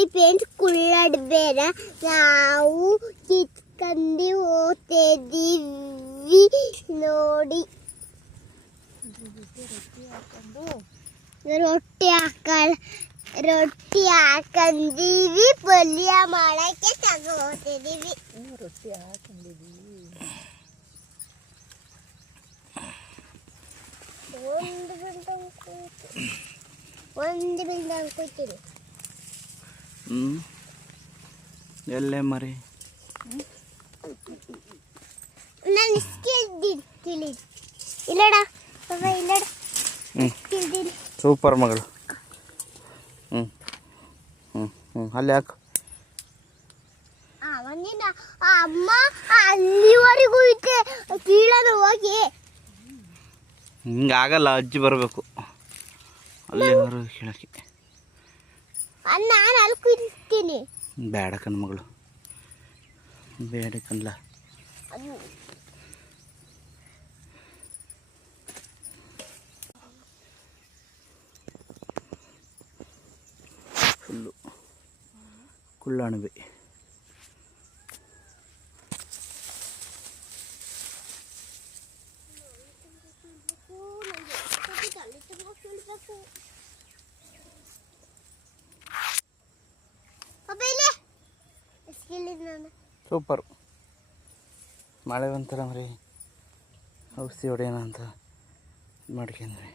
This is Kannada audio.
ಫ್ರೆಂಡ್ಸ್ ಕುಳ್ಳಡ್ಬೇಡ ನಾವು ಕಿತ್ಕಂಡು ಹೋಗ್ತಿದ್ದೀವಿ ನೋಡಿ. ರೊಟ್ಟಿ ಹಾಕಂದೀವಿ ಪಲ್ಯ ಮಾಡಕ್ಕೆ ತಗೋತಿದ್ದೀವಿ. ರೊಟ್ಟಿ ಹಾಕೊಂಡಿದ್ದೀವಿ. ಒಂದು ಬಿಲ್ದಂಗೆ ಕೂತೀನಿ. ಎಲ್ಲೇ ಮರಿ ನಾನು ಇಸ್ಕಿದ್ದೀನಿ ಇಲ್ಲಡ ಇಲ್ಲಡ ಇಸ್ಕಿದ್ದೀನಿ. ಸೂಪರ್ ಮಗಳು. ಅಲ್ಲಿ ಹಾಕು. ಅವನಿಂದ ಅಮ್ಮ ಅಲ್ಲಿವರೆಗೂ ಐತೆ ಕೀಳನ ಹೋಗಿ. ಹಿಂಗಾಗಲ್ಲ, ಅಜ್ಜಿ ಬರಬೇಕು ಅಲ್ಲಿವರೆಗೂ ಕೀಳಕ್ಕೆ. ನಾನು ಅಲ್ಲಿ ಕೂತೀನಿ. ಬೇಡ ಕಣ್ ಮಗಳು, ಬೇಡ ಕಣ್ಲ. ಫುಲ್ಲು ಕುಳ್ಳಾಣಬೆ. ಸೂಪರ್. ಮಳೆ ಬಂತಲ್ಲ ಮರಿ, ಔಷಧಿ ಹೊಡೆಯೋಣ ಅಂತ ಮಾಡ್ಕೊಂಡ್ರಿ.